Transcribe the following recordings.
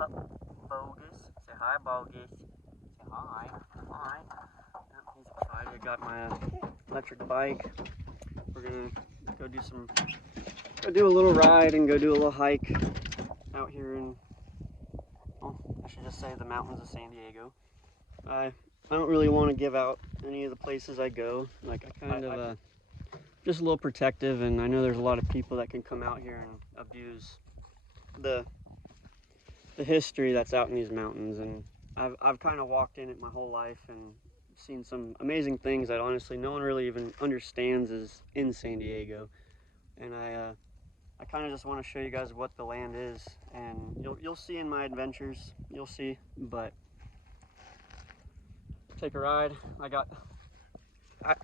pup, Bogus. Say hi, Bogus. Say hi. Hi. Yep, he's excited. I got my electric bike. We're gonna go do a little ride and go do a little hike out here in, well, I should just say the mountains of San Diego. I don't really want to give out any of the places I go. Like, I kind of just a little protective, and I know there's a lot of people that can come out here and abuse the history that's out in these mountains. And I've kind of walked in it my whole life and seen some amazing things that honestly no one really even understands is in San Diego. And I kind of just want to show you guys what the land is, and you'll see in my adventures, you'll see. But take a ride.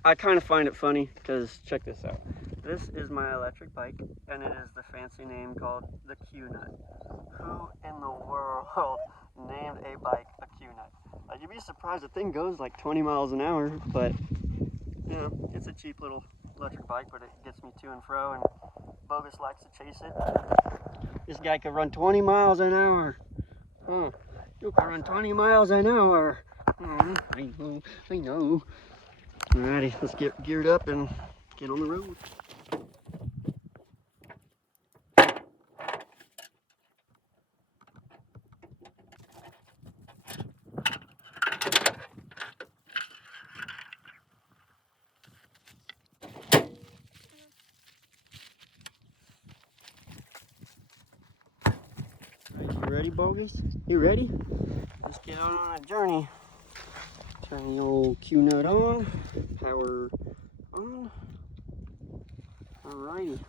I kind of find it funny because check this out. This is my electric bike, and it is the fancy name called the Q-Nut. Who in the world named a bike a Q-Nut? Like, you'd be surprised, the thing goes like 20 miles an hour, but you know, it's a cheap little electric bike, but it gets me to and fro, and Bogus likes to chase it. This guy could run 20 miles an hour. Huh. You can run 20 miles an hour. I know. Alrighty, let's get geared up and get on the road. You ready, Bogus? You ready? Let's get out on a journey. Turn the old Q-Nut on. Power on. Alrighty.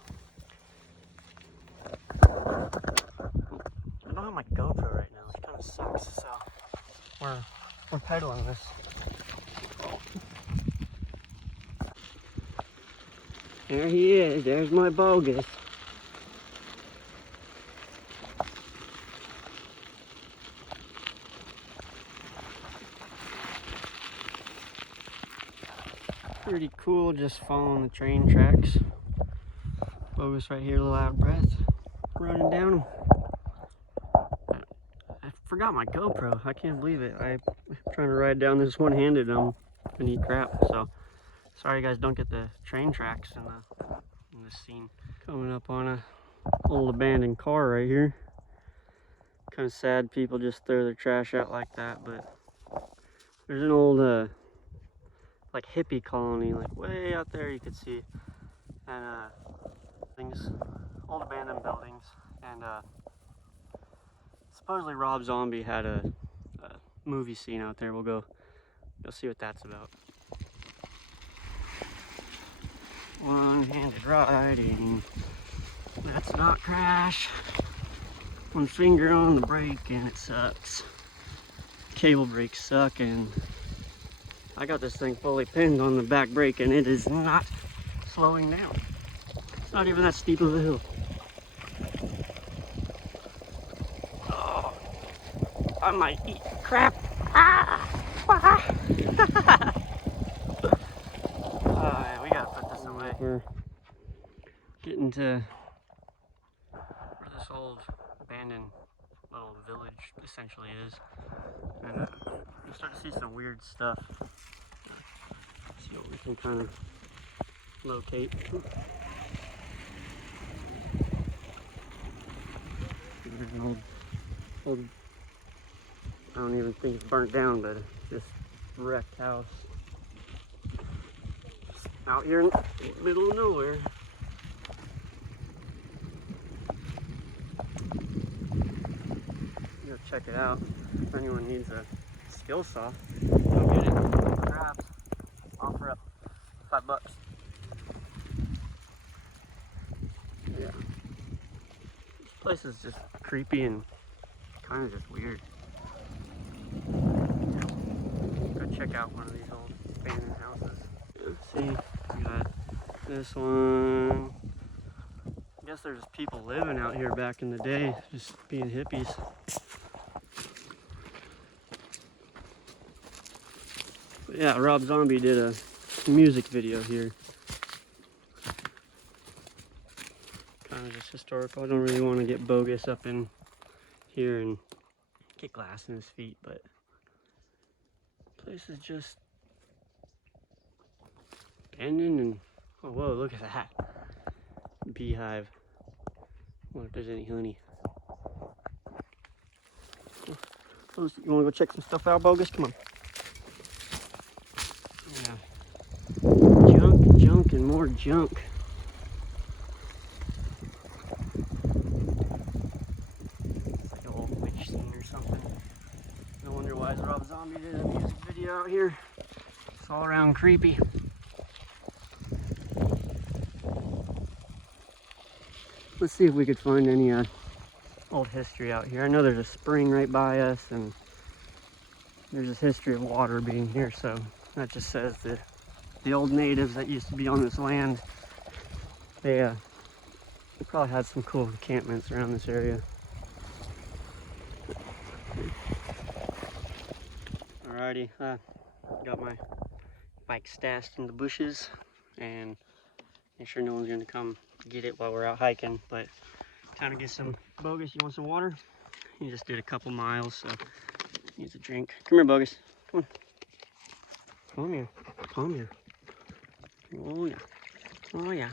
I don't have my GoPro right now. It kind of sucks. So we're pedaling this. There he is. There's my Bogus. Pretty cool, just following the train tracks. Bogus right here, a little out of breath, running down them. I forgot my GoPro. I can't believe it. I'm trying to ride down this one-handed. I'm gonna eat crap. So sorry, you guys don't get the train tracks in this scene. Coming up on a old abandoned car right here. Kind of sad people just throw their trash out like that, but there's an old like hippie colony, like way out there you could see, and things, old abandoned buildings, and supposedly Rob Zombie had a movie scene out there. We'll go see what that's about. One-handed riding, let's not crash. One finger on the brake and it sucks. Cable brakes suck, and I got this thing fully pinned on the back brake and it is not slowing down. It's not even that steep of a hill. Oh, I might eat crap. Yeah, we gotta put this away. We're getting to where this old abandoned little village essentially is, and you start to see some weird stuff. See what we can kind of locate. There's an old, I don't even think it's burnt down, but this wrecked house out here in the middle of nowhere. Go check it out. If anyone needs a skill saw, go get it. Grabs. Offer up $5. Yeah. This place is just creepy and kind of just weird. Go check out one of these old abandoned houses. See, we got this one. I guess there's people living out here back in the day, just being hippies. But yeah, Rob Zombie did a music video here. Kind of just historical. I don't really want to get Bogus up in here and get glass in his feet, but the place is just abandoned. And oh, whoa, look at that beehive. I wonder if there's any honey. You want to go check some stuff out, Bogus? Come on. Yeah. Junk, and more junk. It's like an old witch scene or something. No wonder why Rob Zombie did a music video out here. It's all around creepy. Let's see if we could find any old history out here. I know there's a spring right by us, and there's this history of water being here, so that just says that the old natives that used to be on this land, they probably had some cool encampments around this area. Alrighty, got my bike stashed in the bushes, and make sure no one's gonna come get it while we're out hiking. But time to get some Bogus. You want some water? You just did a couple miles, so needs a drink. Come here, Bogus. Come on. Come here. Come here. Oh yeah. Oh yeah.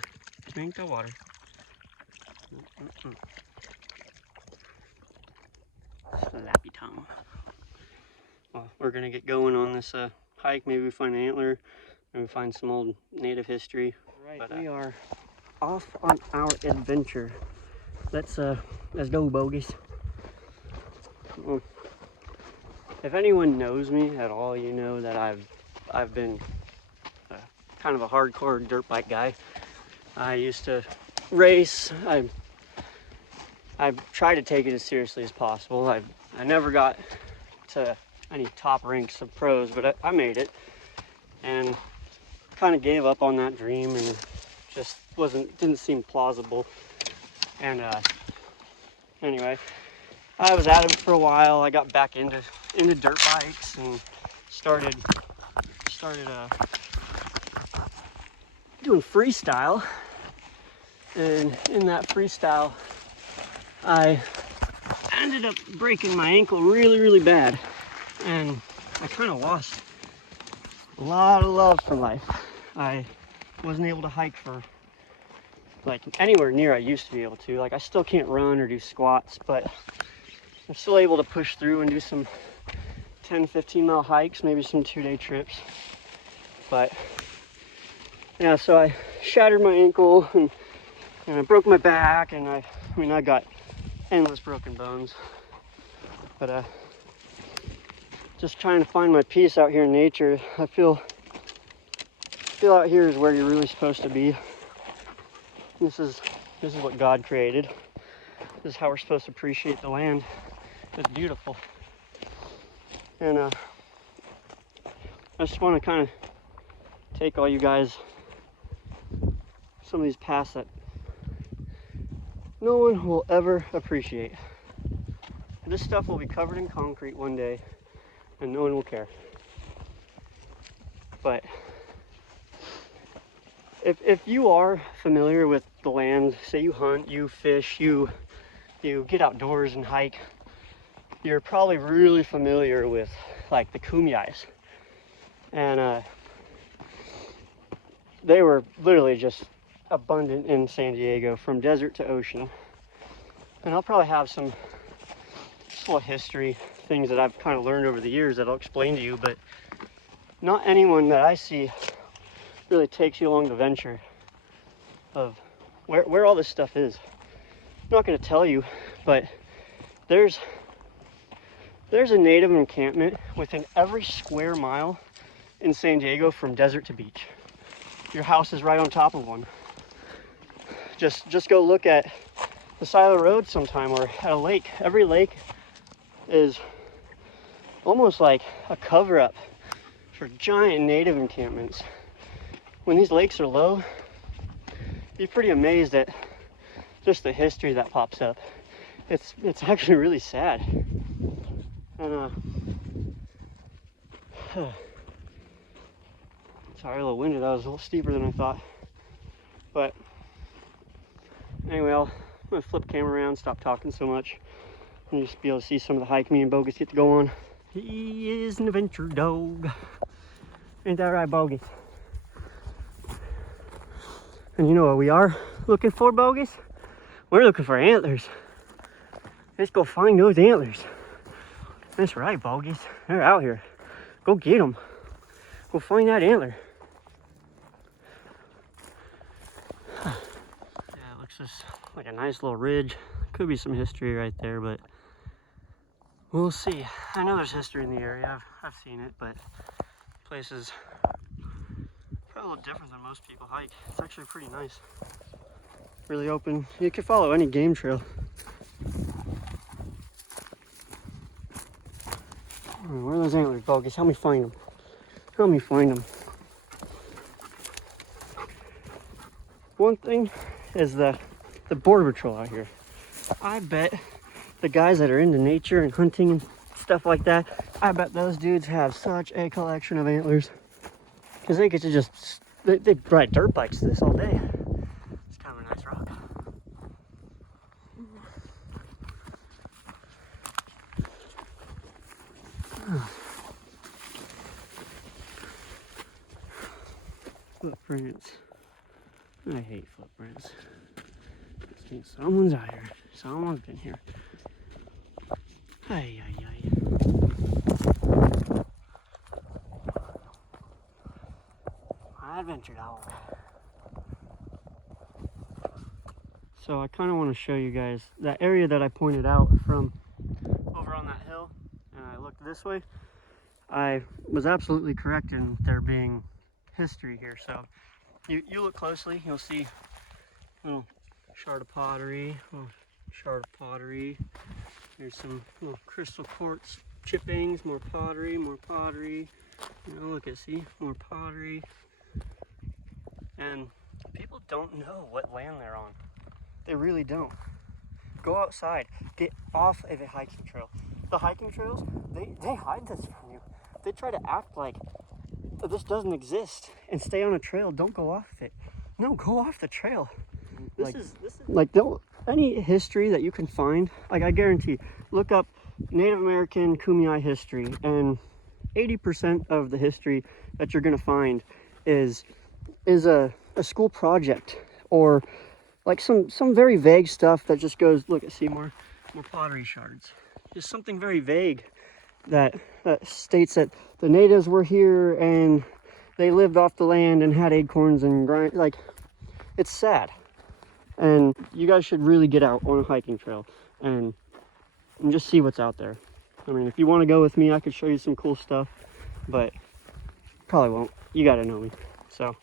Drink the water. Slappy tongue. Well, we're gonna get going on this hike. Maybe we find an antler. Maybe we find some old native history. All right, we are off on our adventure. Let's go, Bogus. If anyone knows me at all, you know that I've been kind of a hardcore dirt bike guy. I used to race. I've tried to take it as seriously as possible. I never got to any top ranks of pros, but I made it, and kind of gave up on that dream, and just didn't seem plausible. And anyway, I was at it for a while. I got back into dirt bikes and started doing freestyle. And in that freestyle, I ended up breaking my ankle really bad, and I kind of lost a lot of love for life. I wasn't able to hike for like anywhere near I used to be able to. Like, I still can't run or do squats, but I'm still able to push through and do some 10-15 mile hikes, maybe some 2-day trips. But yeah, so I shattered my ankle, and I broke my back, and I mean I got endless broken bones. But just trying to find my peace out here in nature. I feel out here is where you're really supposed to be. This is what God created. This is how we're supposed to appreciate the land. It's beautiful. And I just want to kind of take all you guys some of these paths that no one will ever appreciate. This stuff will be covered in concrete one day, and no one will care. But if you are familiar with the land, say you hunt, you fish, you get outdoors and hike, you're probably really familiar with like the kumeyays. And they were literally just abundant in San Diego, from desert to ocean. And I'll probably have some little history things that I've kind of learned over the years that I'll explain to you, but not anyone that I see really takes you along the venture of where all this stuff is. I'm not going to tell you, but there's a native encampment within every square mile in San Diego, from desert to beach. Your house is right on top of one. Just go look at the side of the road sometime, or at a lake. Every lake is almost like a cover-up for giant native encampments. When these lakes are low, you'd be pretty amazed at just the history that pops up. It's actually really sad. And sorry, a little winded. That was a little steeper than I thought. But anyway, I'm gonna flip the camera around, stop talking so much. And just be able to see some of the hike me and Bogus get to go on. He is an adventure dog. Ain't that right, Bogus? And you know what we are looking for, Bogus? We're looking for antlers. Let's go find those antlers. That's right, Bogus. They're out here. Go get them. Go find that antler. Yeah, it looks just like a nice little ridge. Could be some history right there, but we'll see. I know there's history in the area. I've seen it, but the place is probably a little different than most people hike. It's actually pretty nice. Really open. You can follow any game trail. Where are those antlers, Bogus? Help me find them. Help me find them. One thing is the border patrol out here. I bet the guys that are into nature and hunting and stuff like that, I bet those dudes have such a collection of antlers. Because they get to just, they ride dirt bikes to this all day. It's kind of a nice rock. Footprints. I hate footprints. This means someone's out here. Someone's been here. Ay, ay, ay. My adventure dog. So I kind of want to show you guys that area that I pointed out from over on that hill, and I looked this way. I was absolutely correct in there being history here. So you look closely, you'll see a little shard of pottery, There's some little crystal quartz chippings, more pottery. You know, look at, see, more pottery. And people don't know what land they're on. They really don't. Go outside, get off of a hiking trail. The hiking trails, they hide this from you. They try to act like this doesn't exist and stay on a trail. Don't go off it. No, go off the trail. This is like any history that you can find. Like, I guarantee, look up Native American kumeyaay history, and 80% of the history that you're gonna find is a school project, or like some very vague stuff that just goes, look at, see, more pottery shards. Just something very vague that states that the natives were here and they lived off the land and had acorns and grind. Like, it's sad. And you guys should really get out on a hiking trail and just see what's out there. I mean, if you want to go with me, I could show you some cool stuff, but probably won't. You got to know me. So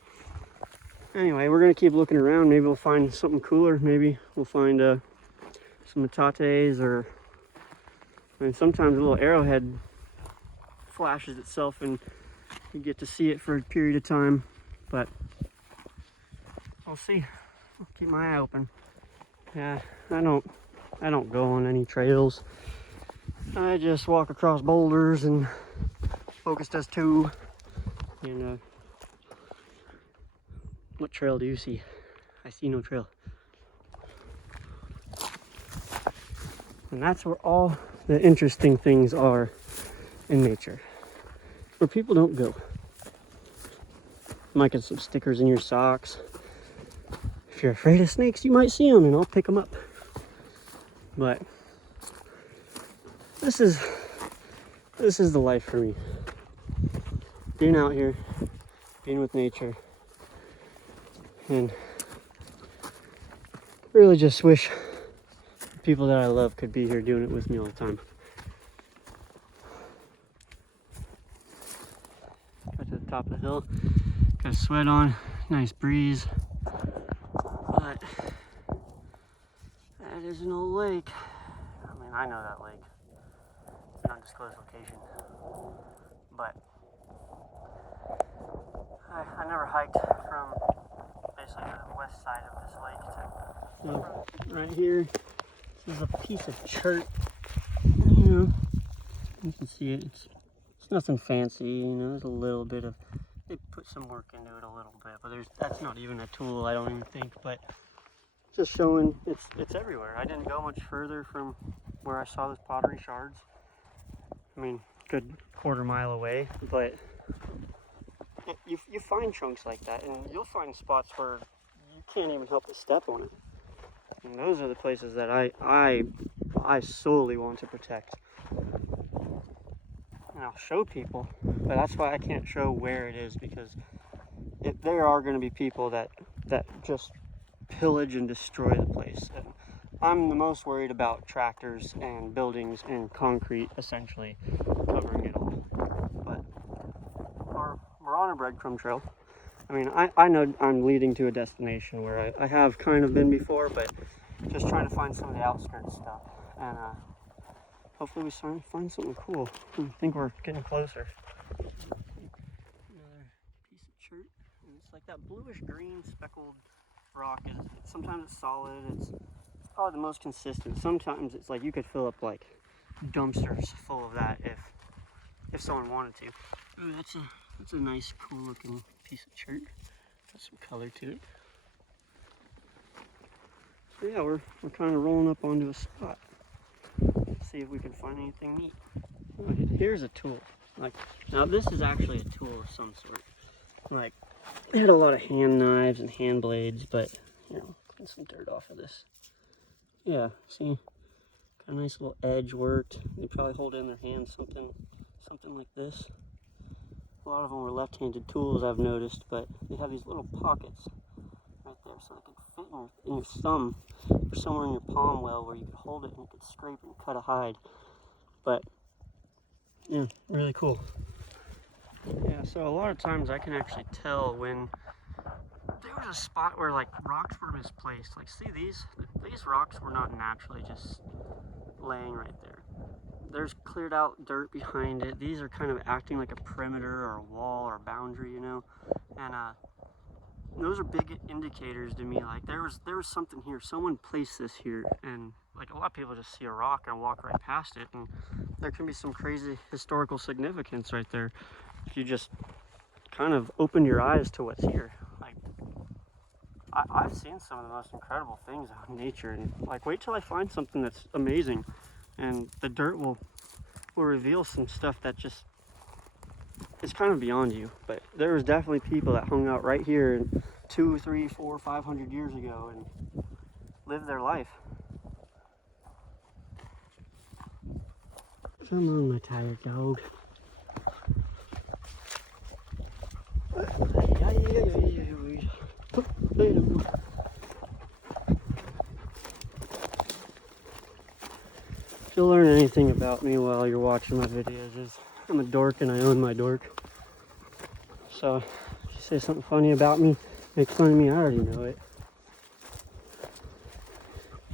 anyway, we're going to keep looking around. Maybe we'll find something cooler. Maybe we'll find some metates, or I mean, sometimes a little arrowhead flashes itself and you get to see it for a period of time, but we'll see. I'll keep my eye open. Yeah, I don't go on any trails. I just walk across boulders, and Bogus does too. And what trail do you see? I see no trail. And that's where all the interesting things are in nature, where people don't go. Might get some stickers in your socks. If you're afraid of snakes, you might see them, and I'll pick them up. But this is the life for me. Being out here, being with nature, and really just wish the people that I love could be here doing it with me all the time. Got to the top of the hill, got a sweat on, nice breeze. But that is an old lake. I mean, I know that lake. It's an undisclosed location. But I never hiked from basically the west side of this lake to right here. This is a piece of chert. You know, you can see it. It's nothing fancy. You know, there's a little bit of, they put some work into it a little bit, but that's not even a tool, I don't even think. But just showing it's everywhere. I didn't go much further from where I saw those pottery shards. I mean, good quarter-mile away, but you find chunks like that, and you'll find spots where you can't even help but step on it. And those are the places that I solely want to protect. And I'll show people, but that's why I can't show where it is, because there are going to be people that just pillage and destroy the place. And I'm the most worried about tractors and buildings and concrete essentially covering it all. But we're on a breadcrumb trail. I mean, I know I'm leading to a destination where I have kind of been before, but just trying to find some of the outskirts stuff. And hopefully we find something cool. I think we're getting closer. Another piece of chert. And it's like that bluish green speckled rock. Sometimes it's solid. It's probably the most consistent. Sometimes it's like you could fill up like dumpsters full of that if someone wanted to. Ooh, that's a nice, cool looking piece of chert. Got some color to it. So yeah, we're kind of rolling up onto a spot. Let's see if we can find anything neat. Oh, here's a tool. Like, now this is actually a tool of some sort. Like, they had a lot of hand knives and hand blades, but you know, clean some dirt off of this. Yeah, see, got a nice little edge worked. They probably hold it in their hand, something like this. A lot of them were left-handed tools, I've noticed, but they have these little pockets right there, so they could fit in your thumb or somewhere in your palm well where you could hold it and you could scrape and cut a hide. But yeah, really cool. Yeah, so a lot of times I can actually tell when there was a spot where like rocks were misplaced. Like, see these rocks were not naturally just laying right there. There's cleared out dirt behind it. These are kind of acting like a perimeter or a wall or a boundary, you know. And those are big indicators to me. Like there was something here. Someone placed this here, and like a lot of people just see a rock and walk right past it, and there can be some crazy historical significance right there if you just kind of open your eyes to what's here. Like I've seen some of the most incredible things out in nature, and like wait till I find something that's amazing, and the dirt will reveal some stuff that just is kind of beyond you. But there was definitely people that hung out right here 200, 300, 400, 500 years ago and lived their life. Come on, my tired dog. If you'll learn anything about me while you're watching my videos, is I'm a dork and I own my dork. So if you say something funny about me, make fun of me, I already know it.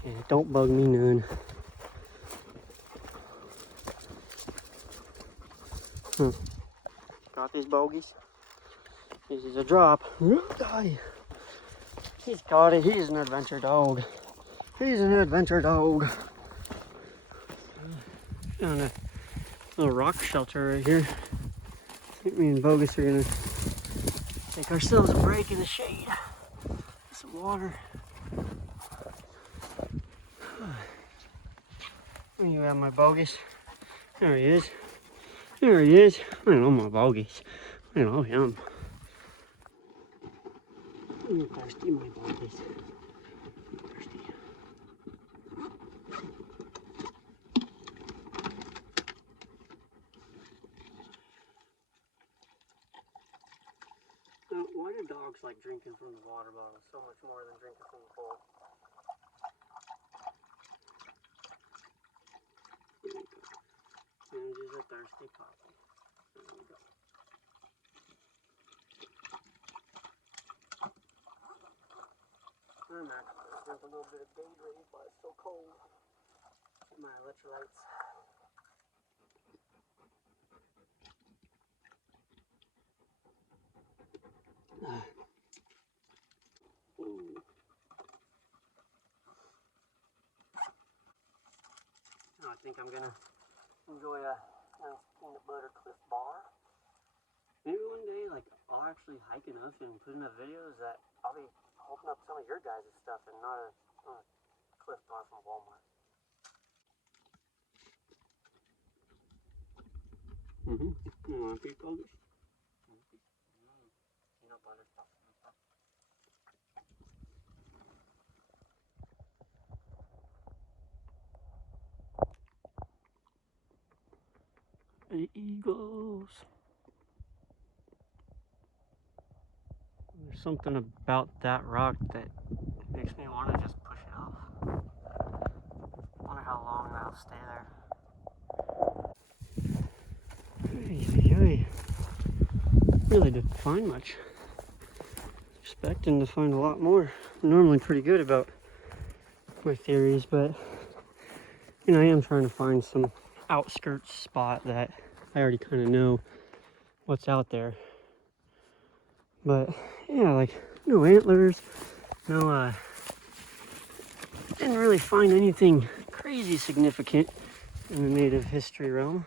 And don't bug me none. Got these bogies. This is a drop. He's got it. He's an adventure dog. He's an adventure dog. Found a little rock shelter right here. I think me and Bogus are gonna take ourselves a break in the shade. Some water. Where you at, my Bogus? There he is. There he is. I know my Bogus. I know him. You're thirsty, my Bogus. Thirsty. Why do dogs like drinking from the water bottle so much more than drinking from the bowl? And he's a thirsty puppy. There we go. I'm actually gonna drink a little bit of Gatorade, but it's so cold. Get my electrolytes. Now I think I'm gonna enjoy a nice peanut butter Cliff Bar. Maybe one day, like, I'll actually hike enough and put enough videos that I'll be holding up some of your guys' stuff and not a Cliff Bar from Walmart. Mm-hmm. You want a piece, Bogus? Peanut butter stuff. The eagles. There's something about that rock that makes me want to just push it off. Wonder how long that'll stay there. Hey. Really didn't find much. Expecting to find a lot more. I'm normally pretty good about my theories, but you know, I am trying to find some outskirts spot that I already kind of know what's out there. But yeah, like no antlers, no didn't really find anything crazy significant in the native history realm.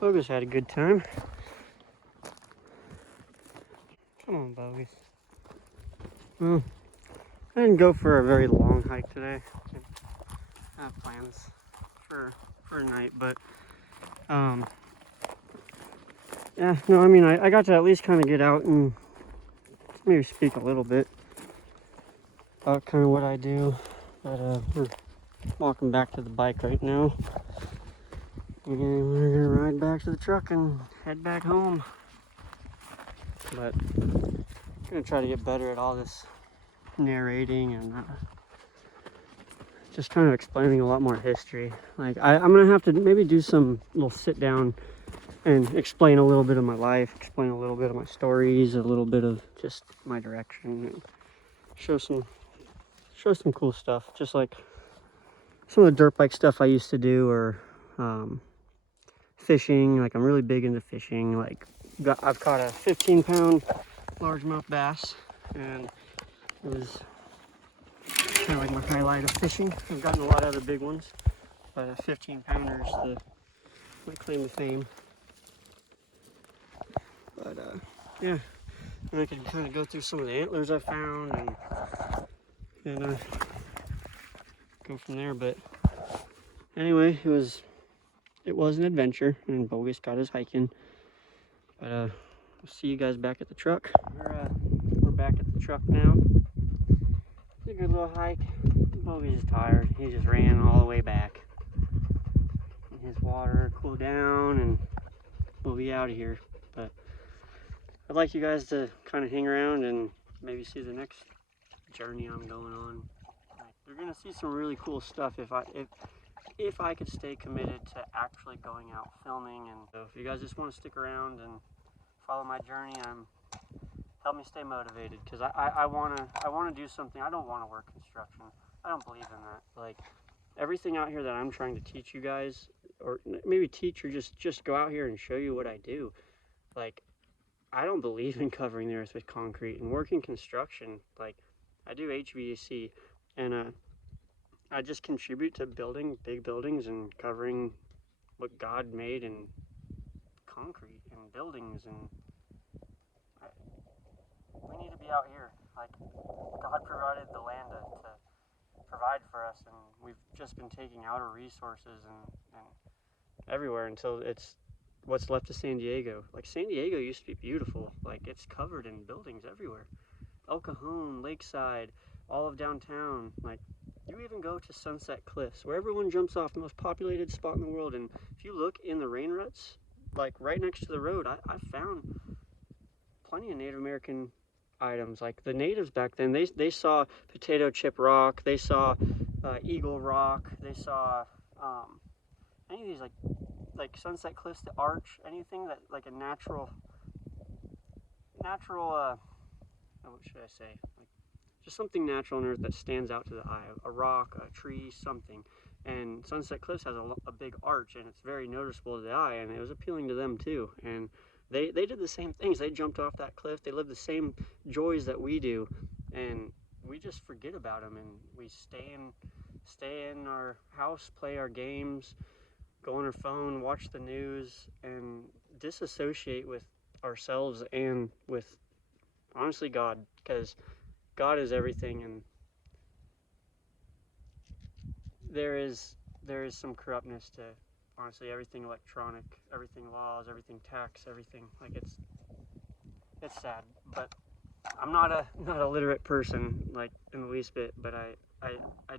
Bogus had a good time. Come on, Bogus. Well, I didn't go for a very long hike today. I have plans for a night, but yeah, no, I mean, I got to at least kind of get out and maybe speak a little bit about kind of what I do. But we're walking back to the bike right now, and we're gonna ride back to the truck and head back home. But I'm gonna try to get better at all this narrating and just kind of explaining a lot more history. Like I'm gonna have to maybe do some little sit down and explain a little bit of my life, explain a little bit of my stories, a little bit of just my direction, and show some cool stuff, just like some of the dirt bike stuff I used to do, or fishing. Like I'm really big into fishing. Like I've caught a 15-pound largemouth bass, and it was kind of like my highlight of fishing. I've gotten a lot of other big ones, but a 15-pounder is my claim to fame. But yeah, and I could kind of go through some of the antlers I found and go from there. But anyway, it was an adventure, and Bogus got his hiking. But we'll see you guys back at the truck. We're back at the truck now. It's a good little hike. Bogus is tired. He just ran all the way back. And his water cooled down, and we'll be out of here. But I'd like you guys to kind of hang around and maybe see the next journey I'm going on. You're gonna see some really cool stuff if I could stay committed to actually going out filming. And so if you guys just want to stick around and follow my journey, help me stay motivated, because I want to do something. I don't want to work construction. I don't believe in that. Like everything out here that I'm trying to teach you guys, or maybe teach, or just go out here and show you what I do. Like I don't believe in covering the earth with concrete and working construction. Like I do HVAC, and I just contribute to building big buildings and covering what God made in concrete and buildings. And we need to be out here. Like God provided the land to provide for us, and we've just been taking outer resources and everywhere until it's what's left of San Diego. Like San Diego used to be beautiful. Like it's covered in buildings everywhere. El Cajon, Lakeside, all of downtown. Like you even go to Sunset Cliffs, where everyone jumps off, the most populated spot in the world. And if you look in the rain ruts, like right next to the road, I found plenty of Native American items. Like the natives back then, they saw potato chip rock, they saw eagle rock, they saw any of these like Sunset Cliffs, the arch, anything that like a natural what should I say, like just something natural on earth that stands out to the eye, a rock, a tree, something. And Sunset Cliffs has a big arch, and it's very noticeable to the eye, and it was appealing to them too. And they did the same things. They jumped off that cliff. They lived the same joys that we do, and we just forget about them, and we stay in our house, play our games, go on our phone, watch the news, and disassociate with ourselves and with, honestly, God, because God is everything, and there is some corruptness to honestly everything electronic, everything laws, everything tax, everything, like it's sad. But I'm not a literate person, like, in the least bit, but I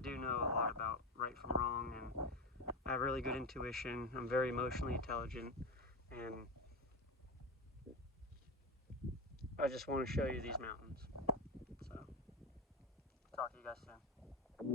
do know a lot about right from wrong, and I have really good intuition. I'm very emotionally intelligent, and I just want to show you these mountains. So, talk to you guys soon.